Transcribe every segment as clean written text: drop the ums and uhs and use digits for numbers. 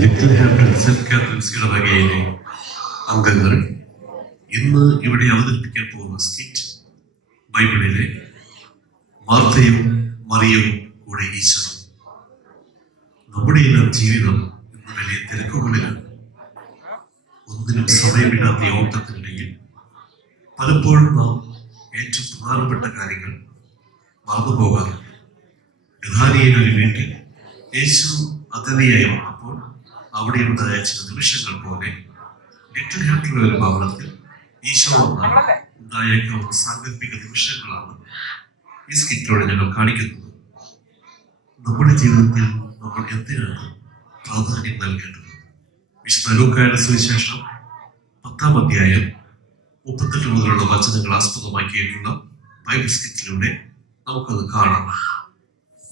Little Hampton saint കാത്തറിൻസ് ഇടവകയിലെ അംഗങ്ങൾ ഇന്ന് ഇവിടെ അവതരിപ്പിക്കാൻ പോകുന്ന സ്കിറ്റ് ബൈബിളിലെ മാർത്തയും മറിയവും കൂടെ ഈശോ. നമ്മുടെ എല്ലാം ജീവിതം ഇന്ന് വലിയ തിരക്കുകളിലാണ്. ഒന്നിനും സമയമില്ലാത്ത ഈ ഓട്ടത്തിനിടയിൽ പലപ്പോഴും നാം ഏറ്റവും പ്രധാനപ്പെട്ട കാര്യങ്ങൾ മറന്നു പോകാറുണ്ട്. ഗദാരിയിലൊരു വീട്ടിൽ യേശു അതിഥിയായി വന്നപ്പോൾ അവിടെ ഉണ്ടായ ചില നിമിഷങ്ങൾ പോലെ ലിറ്റിൽ ഹാംപ്ടണിലെ ഒരു ഭവനത്തിൽ ഈശോ ഉണ്ടായേക്കാവുന്ന സാങ്കല്പിക നിമിഷങ്ങളാണ് ഈ സ്കിറ്റിലൂടെ ഞങ്ങൾ കാണിക്കുന്നത്. നമ്മുടെ ജീവിതത്തിൽ നമ്മൾ എന്തിനാണ് പ്രാധാന്യം നൽകേണ്ടത്? വിശുദ്ധ ലൂക്കായുടെ സുവിശേഷം 10-ാം അധ്യായം 38 മുതലുള്ള വചനങ്ങൾ ആസ്പദമാക്കിയിട്ടുള്ള ബൈബിൾ സ്കിറ്റിലൂടെ നമുക്കത് കാണാം.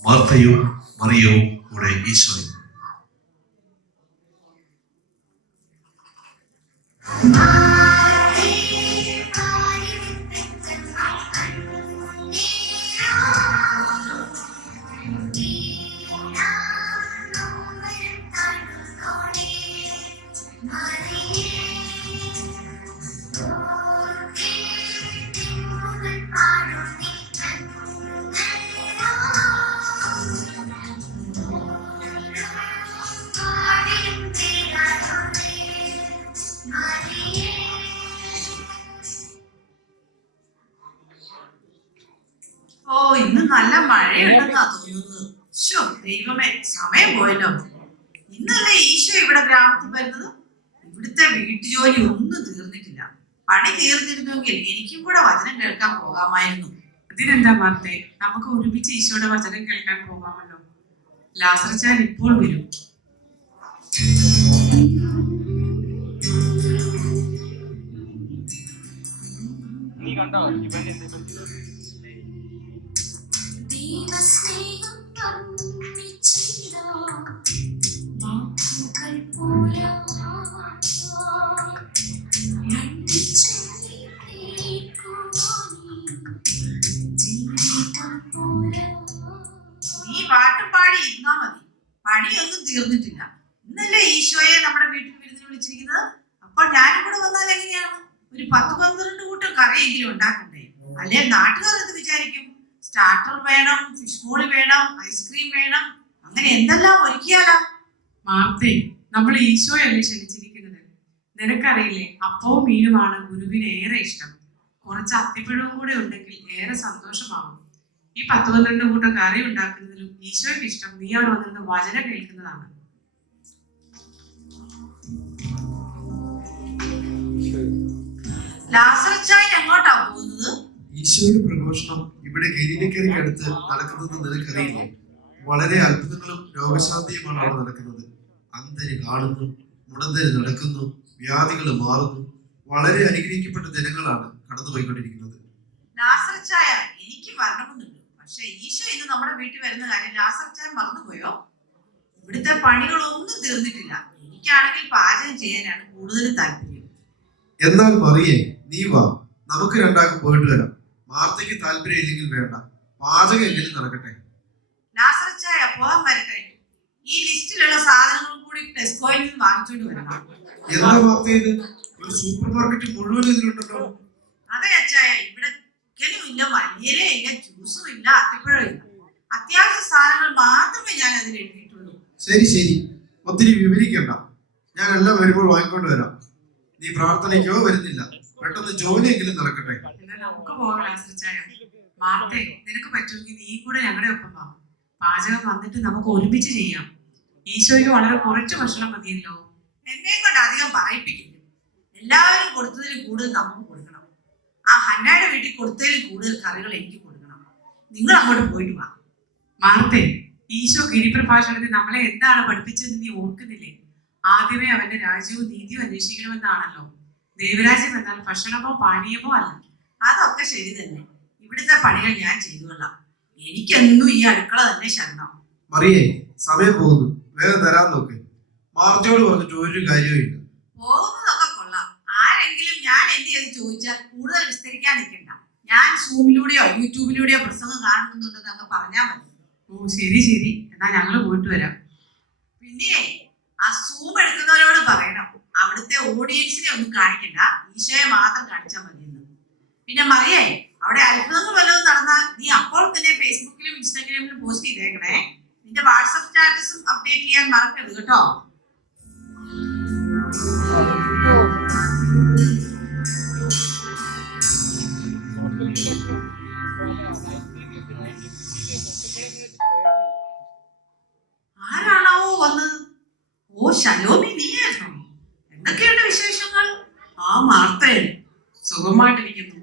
മാർത്തയും മറിയവും കൂടെ ഈശോയും. ഇന്ന് നല്ല മഴയുണ്ടെന്നാ തോന്നുന്നത്. ദൈവമേ, സമയം പോയല്ലോ. ഇന്നല്ലേ ഈശോ ഇവിടെ ഗ്രാമത്തിൽ വരുന്നത്? ഇവിടുത്തെ വീട്ടുജോലി ഒന്നും തീർന്നിട്ടില്ല. പണി തീർന്നിരുന്നെങ്കിൽ എനിക്കും കൂടെ വചനം കേൾക്കാൻ പോകാമായിരുന്നു. അതിനെന്താ മാർത്തേ, നമുക്ക് ഒരുമിച്ച് ഈശോയുടെ വചനം കേൾക്കാൻ പോകാമല്ലോ. ലാസറിച്ചാൻ ഇപ്പോൾ വരും. നീ കണ്ടോ നീ പാട്ടും പാടി ഇരുന്നാ മതി. പണിയൊന്നും തീർന്നിട്ടില്ല. ഇന്നല്ലേ ഈശോയെ നമ്മുടെ വീട്ടിൽ വിരുന്നിന് വിളിച്ചിരിക്കുന്നത്. അപ്പോൾ ഞാനും കൂടെ വന്നാൽ എങ്ങനെയാണ്? ഒരു 10-12 കൂട്ടം കറിയെങ്കിലും ഉണ്ടാക്കണ്ടേ? അല്ലെ നാട്ടുകാർ എന്ത് വിചാരിക്കും? സ്റ്റാർട്ടർ വേണം, ഫിഷ് മോളി വേണം, ഐസ്ക്രീം വേണം, അങ്ങനെ എന്തെല്ലാം ഒരുക്കിയാലോ? മാർത്തേ, നമ്മൾ ഈശോയല്ലേ ക്ഷണിച്ചിരിക്കുന്നത്. നിനക്കറിയില്ലേ, അപ്പവും മീനുമാണ് ഗുരുവിന് ഏറെ ഇഷ്ടം. കുറച്ച് അത്തിപ്പഴവും കൂടെ ഉണ്ടെങ്കിൽ ഏറെ സന്തോഷമാകും. ഈ 10-12 കൂട്ടം കറി ഉണ്ടാക്കുന്നതിലും ഈശോയ്ക്ക് ഇഷ്ടം നീ അവിടെ വന്നിരുന്ന് വചനം കേൾക്കുന്നതാണ്. ലാസറിച്ചായൻ എങ്ങോട്ടാ പോകുന്നത്? ഈശോയുടെ പ്രഘോഷണം ഇവിടെ ഗലീലക്കരയ്ക്കടുത്ത് നടക്കുന്നത് നിനക്കറിയില്ലേ? വളരെ അത്ഭുതങ്ങളും രോഗശാന്തിയുമാണ് അവിടെ നടക്കുന്നത്. അന്ധര് കാണുന്നു, മുടന്തര് നടക്കുന്നു, വ്യാധികൾ മാറുന്നു. വളരെ അനുഗ്രഹിക്കപ്പെട്ട ജനങ്ങളാണ് കടന്നുപോയിക്കൊണ്ടിരിക്കുന്നത്. ലാസറിച്ചായ, എനിക്ക് വരണമെന്നുണ്ട്. പക്ഷെ ഈശോ ഇന്ന് നമ്മുടെ വീട്ടിൽ വരുന്ന കാര്യം ലാസറിച്ചായൻ മറന്നുപോയോ? ഇവിടുത്തെ പണികളൊന്നും തീർന്നിട്ടില്ല. എനിക്കാണെങ്കിൽ പാചകം ചെയ്യാനാണ് കൂടുതൽ താല്പര്യം. എന്നാൽ മറിയേ, നീ വാ, നമുക്ക് രണ്ടാൾക്കും പോയിട്ട് വരാം. മാർത്തയ്ക്ക് താല്പര്യം ഇല്ലെങ്കിൽ വേണ്ട, പാചകം എങ്കിലും നടക്കട്ടെ. ലാസറിച്ചായ, പോകാൻ വരട്ടെ. ഈ ലിസ്റ്റിലുള്ള സാധനങ്ങളും കൂടി ടെസ്കോയിൽ നിന്ന് വാങ്ങിച്ചോണ്ട് വരണം. എന്താ മാർത്ത ഇത്? ഒരു സൂപ്പർ മാർക്കറ്റ് മുഴുവൻ ഇതിലുണ്ടല്ലോ. അതെ അച്ചായ, ഇവിടെ ചിക്കനുമില്ല, മല്ലിയില ഇല്ല, ജ്യൂസും ഇല്ല, അത്തിപ്പഴവും ഇല്ല. അത്യാവശ്യ സാധനങ്ങൾ മാത്രമേ ഞാൻ അതിൽ എഴുതിയിട്ടുള്ളൂ. ശരി ശരി, ഒത്തിരി വിവരിക്കണ്ട. ഞാൻ എല്ലാം വരുമ്പോൾ വാങ്ങിക്കൊണ്ട് വരാം. നീ പ്രാർത്ഥനയ്ക്കോ വരുന്നില്ല, പെട്ടെന്ന് ജോലിയെങ്കിലും നടക്കട്ടെ. എന്നാൽ നമുക്ക് പോകാം ലാസറിച്ചായ. മാർത്തേ, നിനക്ക് പറ്റുമെങ്കിൽ നീ കൂടെ ഞങ്ങളുടെ ഒപ്പം വാ. പാചകം വന്നിട്ട് നമുക്ക് ഒരുമിച്ച് ചെയ്യാം. ഈശോയ്ക്ക് വളരെ കുറച്ച് ഭക്ഷണം മതിയല്ലോ. എന്നെയും കൊണ്ട് അധികം പറയിപ്പിക്കില്ല. എല്ലാവരും കൊടുത്തതിൽ കൂടുതൽ നമുക്ക് കൊടുക്കണം. ആ ഹന്നയുടെ വീട്ടിൽ കൊടുത്തതിൽ കൂടുതൽ കറികൾ എനിക്ക് കൊടുക്കണം. നിങ്ങൾ അങ്ങോട്ട് പോയിട്ട് വാ. മാർത്തേ, ഈശോ ഗിരിപ്രഭാഷണത്തിൽ നമ്മളെ എന്താണ് പഠിപ്പിച്ചതെന്ന് നീ ഓർക്കുന്നില്ലേ? ആദ്യമേ അവന്റെ രാജ്യവും നീതിയും അന്വേഷിക്കണമെന്നാണല്ലോ. ദൈവരാജ്യം എന്നാൽ ഭക്ഷണമോ പാനീയമോ അല്ല. അതൊക്കെ ശരി തന്നെ. ഇവിടുത്തെ പണികൾ ഞാൻ ചെയ്തുകൊള്ളാം. എനിക്കെന്നും ഈ അടുക്കള തന്നെ ശരണം. മറിയേ, സമയം പോകുന്നു, വേഗം തരാൻ നോക്ക്. മാർത്തയോട് പറഞ്ഞിട്ട് ഒരു കാര്യവും ഇല്ല. പോകുന്നതൊക്കെ കൊള്ളാം. ആരെങ്കിലും ഞാൻ എന്ത് ചെയ്ത് ചോദിച്ചാൽ കൂടുതൽ വിസ്തരിക്കാൻ നിൽക്കണ്ട. ഞാൻ സൂമിലൂടെയോ യൂട്യൂബിലൂടെയോ പ്രസംഗം കാണുന്നുണ്ടെന്ന് അങ്ങ് പറഞ്ഞാൽ മതി. ഓ ശരി ശരി, എന്നാ ഞങ്ങള് പോയിട്ട് വരാം. പിന്നെ ആ സൂം ഓഡിയൻസിനെ ഒന്നും കാണിക്കണ്ട, ഈശോയെ മാത്രം കാണിച്ചാൽ മതിയെന്ന്. പിന്നെ മറിയേ, അവിടെ അത്ഭുതങ്ങൾ വല്ലതും നടന്നാൽ നീ അപ്പോൾ തന്നെ ഫേസ്ബുക്കിലും ഇൻസ്റ്റാഗ്രാമിലും പോസ്റ്റ് ചെയ്തേക്കണേ. നിന്റെ വാട്സപ്പ് സ്റ്റാറ്റസും അപ്ഡേറ്റ് ചെയ്യാൻ മറക്കരുത് കേട്ടോ. ആരാണാവോ വന്നത്? ഓ ശലോമി, നീയായിരുന്നോ? എന്തൊക്കെയുണ്ട് വിശേഷങ്ങൾ? ആ മാർത്തേ, സുഖമായിട്ടിരിക്കുന്നു.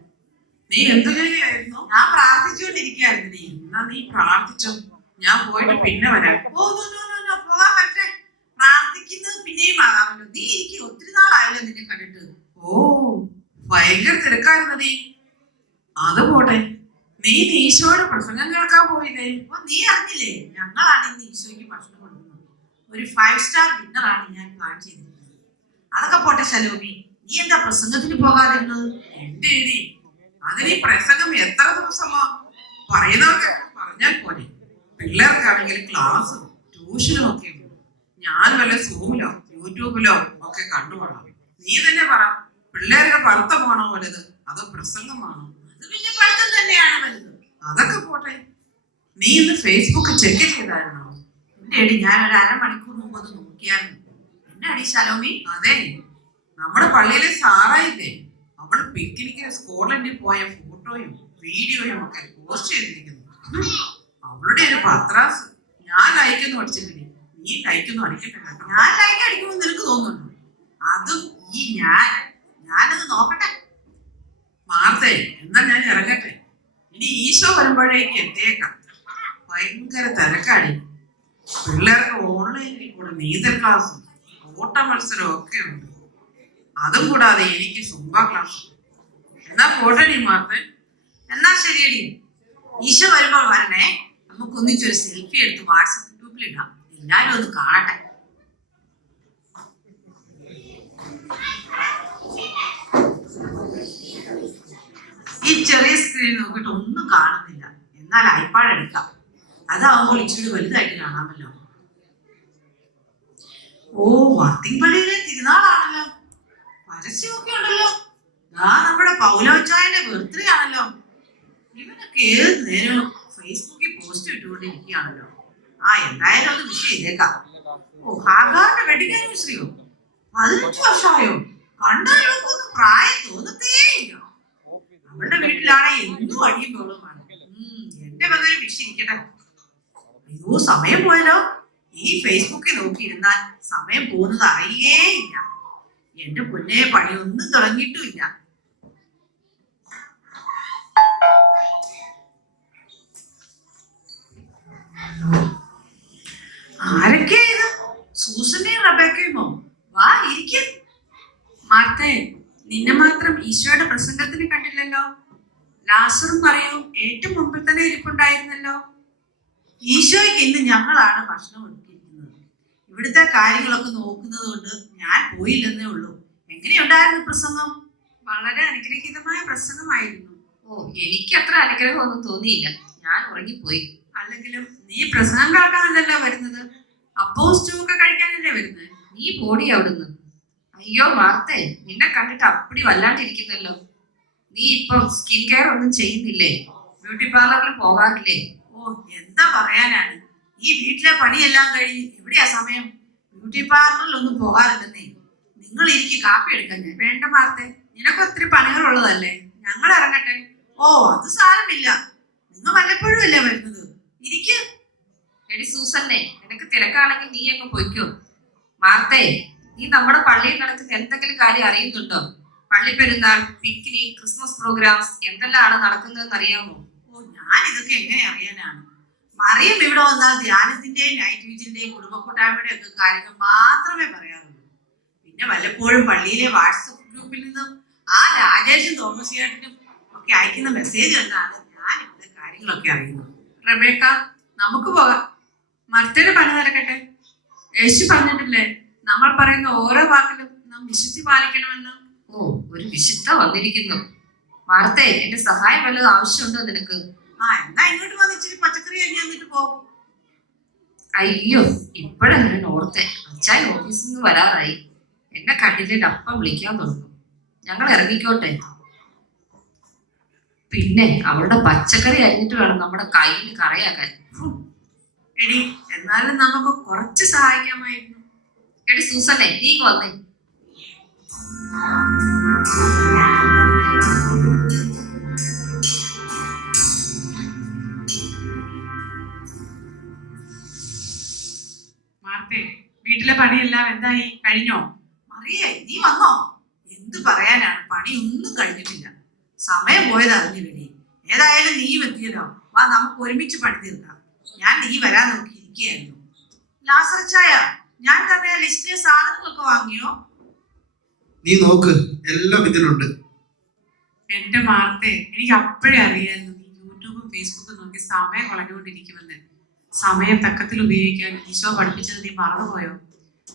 നീ എന്തു ചെയ്യായിരുന്നു? ഞാൻ പ്രാർത്ഥിച്ചുകൊണ്ടിരിക്കുകയായിരുന്നു. നീ എന്നാ നീ പ്രാർത്ഥിച്ചോ, ഞാൻ പോയിട്ട് പിന്നെ വരാം. പോകാൻ പറ്റേ. പ്രാർത്ഥിക്കുന്നത് പിന്നെയും ആകാമല്ലോ. നീ എനിക്ക് ഒത്തിരി നാളായല്ലോ നിന്നെ കണ്ടിട്ട്. ഓ, ഭയങ്കര തിരക്കായിരുന്നു നീ. അത് പോട്ടെ, നീ ഈശോയുടെ പ്രസംഗം കേൾക്കാൻ പോയില്ലേ? അപ്പൊ നീ അറിഞ്ഞില്ലേ, ഞങ്ങളാണ് ഇന്ന് ഈശോയ്ക്ക് ഭക്ഷണം കൊടുക്കുന്നത്. ഒരു 5 സ്റ്റാർ ഡിന്നറാണ് ഞാൻ പ്ലാൻ ചെയ്തിരുന്നത്. അതൊക്കെ പോട്ടെ ശലോമി, നീ എന്താ പ്രസംഗത്തിന് പോകാതിരുന്നത്? എന്റെ എടി, അതിന് ഈ പ്രസംഗം എത്ര ദിവസമാ? പറയുന്നവർക്ക് പറഞ്ഞാൽ പോലെ. പിള്ളേർക്കാണെങ്കിൽ ക്ലാസ്സും ട്യൂഷനും ഒക്കെ ഉണ്ട്. ഞാൻ വല്ല സൂമിലോ യൂട്യൂബിലോ ഒക്കെ കണ്ടുകൊള്ളാം. നീ തന്നെ പറ, പിള്ളേരുടെ പഠിത്തമാണോ വലുത് അതോ പ്രസംഗമാണോ? അത് പിന്നെ പഠിത്തം തന്നെയാണ് വലുത്. അതൊക്കെ പോട്ടെ, നീ ഇന്ന് ഫേസ്ബുക്ക് ചെക്ക് ചെയ്തായിരുന്നോ? എന്റെ എടി, ഞാൻ ഒരു അരമണിക്കൂർ മുമ്പ് അത് നോക്കിയായിരുന്നു. എന്നാടി ശലോമി? അതെ, നമ്മുടെ പള്ളിയിലെ സാറായില്ലേ, അവള് പിക്നിക്കിന് സ്കോട്ട്ലൻഡിൽ പോയ ഫോട്ടോയും വീഡിയോയും ഒക്കെ പോസ്റ്റ് ചെയ്തിരിക്കുന്നു. അവളുടെ ഒരു പത്രാസ് ഞാൻ ലൈക്കൊന്നും അടിച്ചിട്ടില്ലേ. നീ ലൈക്കൊന്നും അടിക്കട്ടെ കേട്ടോ. ഞാൻ ലൈക്ക് അടിക്കുമെന്ന് നിനക്ക് തോന്നുന്നുണ്ടോ? അതും ഈ ഞാനത് നോക്കട്ടെ. മാർത്തേ, എന്നാ ഞാൻ ഇറങ്ങട്ടെ. ഇനി ഈശോ വരുമ്പോഴേക്ക് എത്തിയേക്കാം. ഭയങ്കര തിരക്കാടി. പിള്ളേർക്ക് ഓൺലൈനിൽ കൂടെ നീന്തൽ ക്ലാസ്സും ഓട്ട മത്സരവും ഒക്കെ ഉണ്ട്. അതും കൂടാതെ എനിക്ക് സുംബ ക്ലാസ്. എന്നാ പോട്ടെടി മാർത്തേ. എന്നാ ശരിയടി, ഈശോ വരുമ്പോൾ വരണേ. നമുക്കൊന്നിച്ചൊരു സെൽഫി എടുത്ത് വാട്സപ്പ് ഗ്രൂപ്പിൽ ഇടാം, എല്ലാരും ഒന്ന് കാണട്ടെ. ഈ ചെറിയ സ്ക്രീൻ നോക്കിയിട്ട് ഒന്നും കാണുന്നില്ല. എന്നാൽ ഐപാഡ് എടുക്കാം, അതാവുമ്പോൾ ഇച്ചിരി വലുതായിട്ട് കാണാമല്ലോ. ഓ, വർത്തിൻപള്ളിയിലെ തിരുനാളാണല്ലോ. പരസ്യമൊക്കെ ഉണ്ടല്ലോ. നമ്മുടെ പൗലോച്ചായന്റെ ബർത്ത്ഡേ ആണല്ലോ. ഇവനൊക്കെ ഏത് നേരവും ഫേസ്ബുക്കിൽ പോസ്റ്റ് ഇട്ടുകൊണ്ടിരിക്കുകയാണല്ലോ. എന്തായാലും അത് വിഷ് ചെയ്തേക്കാം. ഓ, ഹാഗാറിന്റെ വെഡിങ് ആനിവേഴ്സറിയോ? 15 വർഷമായോ? കണ്ടാലൊന്നും പ്രായം തോന്നത്തേയില്ല. അവളുടെ വീട്ടിലാണെ എന്തും അടിയും ബഹളവുമാണ്. എന്റെ പകരം വിഷ് ഇരിക്കട്ടെ. അയ്യോ, സമയം പോയല്ലോ. ഈ ഫേസ്ബുക്കിൽ നോക്കിയിരുന്നാൽ സമയം പോകുന്നത് അറിയേയില്ല. എന്റെ പൊന്നെ, പണിയൊന്നും തുടങ്ങിയിട്ടുമില്ല. ആരൊക്കെയാ ഇത്? സൂസനെയും റബേക്കയുമോ? വാ, ഇരിക്ക. മാർത്തേ, നിന്നെ മാത്രം ഈശോയുടെ പ്രസംഗത്തിന് കണ്ടില്ലല്ലോ. ലാസറും മറിയവും ഏറ്റവും മുമ്പിൽ തന്നെ ഇരിപ്പുണ്ടായിരുന്നല്ലോ. ഈശോയ്ക്ക് ഇന്ന് ഞങ്ങളാണ് ഭക്ഷണം ഒരുക്കിയിരിക്കുന്നത്. ഇവിടുത്തെ കാര്യങ്ങളൊക്കെ നോക്കുന്നത് കൊണ്ട് ഞാൻ പോയില്ലെന്നേ ഉള്ളൂ. എങ്ങനെയുണ്ടായിരുന്നു പ്രസംഗം? വളരെ അനുഗ്രഹീതമായ പ്രസംഗമായിരുന്നു. ഓ, എനിക്ക് അത്ര അനുഗ്രഹമൊന്നും തോന്നിയില്ല. ഞാൻ ഉറങ്ങിപ്പോയി. അല്ലെങ്കിലും നീ പ്രസംഗം കേൾക്കാനല്ലല്ലോ വരുന്നത്, അപ്പവും സ്റ്റൂ ഒക്കെ കഴിക്കാനല്ലേ വരുന്നത്. നീ പോടി അവിടുന്ന്. അയ്യോ മാർത്തേ, നിന്നെ കണ്ടിട്ട് അപ്പടി വല്ലാണ്ടിരിക്കുന്നല്ലോ. നീ ഇപ്പൊ സ്കിൻ കെയർ ഒന്നും ചെയ്യുന്നില്ലേ? ബ്യൂട്ടി പാർലറിൽ പോകാറില്ലേ? ഓ, എന്താ പറയാനാണ്, ഈ വീട്ടിലെ പണിയെല്ലാം കഴിഞ്ഞ് എവിടെയാ സമയം? ബ്യൂട്ടി പാർലറിലൊന്നും പോകാറില്ലെന്നേ. നിങ്ങൾ എനിക്ക് കാപ്പി എടുക്കണ്ടേ? വേണ്ട മാർത്തേ, നിനക്ക് ഒത്തിരി പണികളുള്ളതല്ലേ, ഞങ്ങൾ ഇറങ്ങട്ടെ. ഓ, അത് സാരമില്ല, നിങ്ങൾ വല്ലപ്പോഴും അല്ലേ വരുന്നത്. ഇരിക്ക്. എടി സൂസന്നെ, നിനക്ക് തിരക്കാണെങ്കിൽ നീ അങ്ങ് പൊയ്ക്കോ. മാർത്തേ, നീ നമ്മുടെ പള്ളിയിൽ നടക്കുന്ന എന്തെങ്കിലും കാര്യം അറിയുന്നുണ്ടോ? പള്ളി പെരുന്നാൾ, പിക്നിക്, ക്രിസ്മസ് പ്രോഗ്രാംസ് എന്തെല്ലാമാണ് നടക്കുന്നതെന്ന് അറിയാമോ? ഓ, ഞാൻ ഇതൊക്കെ എങ്ങനെ അറിയാനാണ്? മറിയം ഇവിടെ വന്നാൽ ധ്യാനത്തിന്റെയും നൈറ്റ് വിജിന്റെയും കുടുംബ കൂട്ടായ്മയുടെയും ഒക്കെ കാര്യങ്ങൾ മാത്രമേ പറയാറുള്ളൂ. പിന്നെ വല്ലപ്പോഴും പള്ളിയിലെ വാട്സപ്പ് ഗ്രൂപ്പിൽ നിന്നും ആ രാജേഷും തോമസിയായിട്ടും ഒക്കെ അയക്കുന്ന മെസ്സേജ് കണ്ടാണ് ഞാൻ ഇവിടെ കാര്യങ്ങളൊക്കെ അറിയുന്നത്. റബേക്ക, നമുക്ക് പോകാം. മർത്തയുടെ പണി നടക്കട്ടെ. യേശു പറഞ്ഞിട്ടില്ലേ, നമ്മൾ പറയുന്ന ഓരോ വാക്കിലും നാം വിശുദ്ധി പാലിക്കണമെന്ന്. ഓ, ഒരു വിശുദ്ധ വന്നിരിക്കുന്നു. മാർത്തേ, എന്റെ സഹായം വല്ലതും ആവശ്യമുണ്ടോ നിനക്ക്? എന്നാ ഇങ്ങോട്ട് വന്ന് ഇച്ചിരി പച്ചക്കറി അരിഞ്ഞ് തന്നിട്ട് പോകും. അയ്യോ, ഇപ്പോഴെങ്ങനെ ഓർത്തെ. അച്ഛാൻ ഓഫീസിൽ നിന്ന് വരാറായി. എന്നെ കണ്ടില്ലെങ്കിൽ അപ്പം വിളിക്കാൻ തുടങ്ങും. ഞങ്ങൾ ഇറങ്ങിക്കോട്ടെ. പിന്നെ അവളുടെ പച്ചക്കറി അരിഞ്ഞിട്ട് വേണം നമ്മുടെ കയ്യിൽ കറിയാക്കാൻ. എടി എന്നാലും നമുക്ക് കുറച്ച് സഹായിക്കാമായിരുന്നു. എടി സൂസന്നെ, നീ ഇങ്ങ് വന്നേ. മാർത്തേ, വീട്ടിലെ പണിയെല്ലാം എന്തായി, കഴിഞ്ഞോ? മറിയേ, നീ വന്നോ? എന്ത് പറയാനാണ്, പണിയൊന്നും കഴിഞ്ഞിട്ടില്ല. സമയം പോയത് അറിഞ്ഞില്ലേ. ഏതായാലും നീ എത്തിയല്ലോ. വാ, നമുക്ക് ഒരുമിച്ച് പണി തീർക്കാം. ഞാൻ നീ വരാൻ നോക്കിയിരിക്കുകയായിരുന്നു. ലാസറച്ചായ, ഞാൻ തന്നെ ലിസ്റ്റിലെ സാധനങ്ങളൊക്കെ വാങ്ങിയോ? നീ നോക്ക്, എല്ലാം ഇതിലുണ്ട്. എന്റെ മാർത്തേ, എനിക്ക് അപ്പോഴേ അറിയായിരുന്നു നീ യൂട്യൂബും ഫേസ്ബുക്കും നോക്കി സമയം കളഞ്ഞുകൊണ്ടിരിക്കുമെന്ന്. സമയം തക്കത്തിൽ ഉപയോഗിക്കാൻ ഈശോ പഠിപ്പിച്ചത് നീ മറന്നുപോയോ?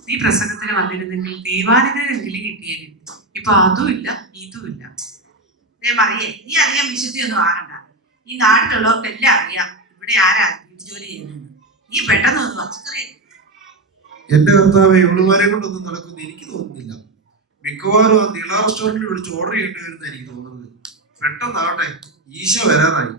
നീ പ്രസംഗത്തിന് വന്നിരുന്നെങ്കിൽ ദൈവാനുഗ്രഹമെങ്കിലും കിട്ടിയേനെ. ഇപ്പൊ അതുമില്ല ഇതുമില്ല. മറിയേ, നീ അധികം വിശുദ്ധിയൊന്നും ആകണ്ട. ഈ നാട്ടിലുള്ളവർക്കെല്ലാം അറിയാം ഇവിടെ ആരാ വീട്ടു ജോലി ചെയ്യുന്നത്. നീ പെട്ടെന്ന് ഒന്ന് പച്ചക്കറി. എന്റെ കർത്താവ് എവളുമാരെ കൊണ്ടൊന്നും നടക്കുമെന്ന് എനിക്ക് തോന്നുന്നില്ല. മിക്കവാറും ആ നീള റെസ്റ്റോറന്റിൽ വിളിച്ച് ഓർഡർ ചെയ്യേണ്ടി വരുന്ന എനിക്ക് തോന്നുന്നത്. പെട്ടെന്നാവട്ടെ, ഈശോ വരാനായി.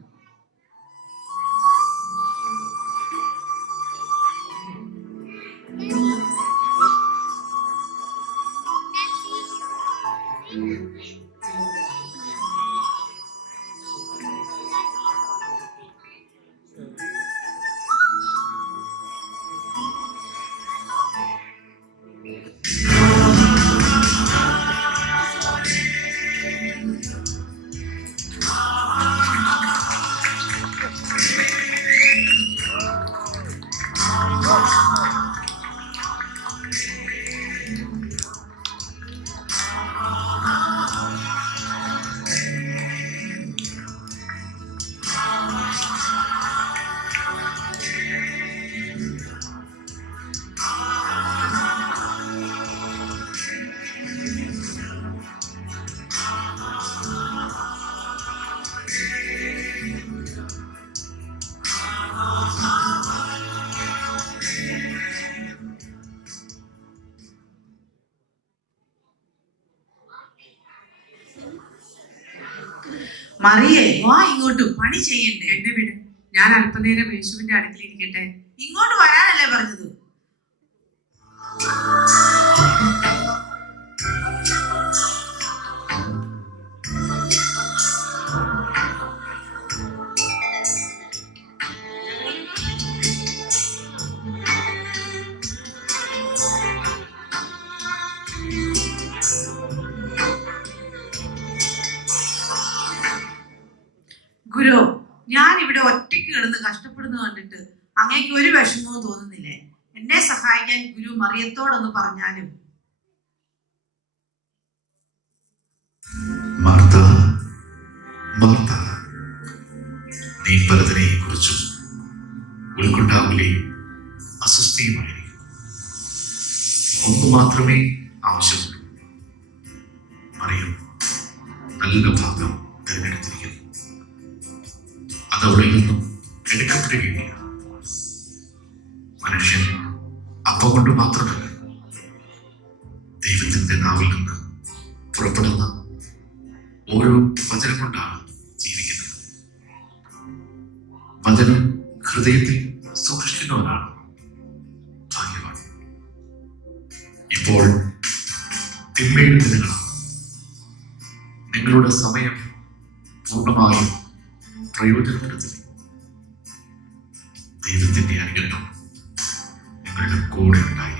മറിയേ, വാ ഇങ്ങോട്ട്, പണി ചെയ്യണ്ടേ? എന്റെ വീട്, ഞാൻ അല്പനേരം യേശുവിന്റെ അടുക്കലിരിക്കട്ടെ. ഇങ്ങോട്ട് വരാനല്ലേ പറഞ്ഞത്? ഗുരു, ഞാൻ ഇവിടെ ഒറ്റയ്ക്ക് കിടന്ന് കഷ്ടപ്പെടുന്നു കണ്ടിട്ട് അങ്ങേക്ക് ഒരു വിഷമവും തോന്നുന്നില്ലേ? എന്നെ സഹായിക്കാൻ ഗുരു മറിയത്തോടൊന്ന് പറഞ്ഞാലും. മാർത്ത, മാർത്ത, നീ പലതിനെയും കുറിച്ചും ഉത്കണ്ഠാകുലയും അസ്വസ്ഥയുമായിരിക്കും. ഒന്ന് മാത്രമേ ആവശ്യമുള്ളൂ. മറിയം നല്ല ഭാഗം തിരഞ്ഞെടുത്തിരിക്കുന്നു. അതവളിൽ നിന്നും എടുക്കപ്പെടുകയില്ല. മനുഷ്യൻ അപ്പം കൊണ്ട് മാത്രമല്ല, ദൈവത്തിന്റെ നാവിൽ നിന്ന് പുറപ്പെടുന്ന ഓരോ വചനം കൊണ്ടാണ് ജീവിക്കുന്നത്. വചനം ഹൃദയത്തിൽ സൂക്ഷിക്കുന്നവരാണ് ഭാഗ്യവാൻ. ഇപ്പോൾ തിന്മയുടെ ദിനങ്ങളാണ്. നിങ്ങളുടെ സമയം പൂർണ്ണമായും പ്രയോജനപ്പെടുത്തി ദൈവത്തിന്റെ അനുഗ്രഹം നിങ്ങളുടെ കൂടെ ഉണ്ടായി.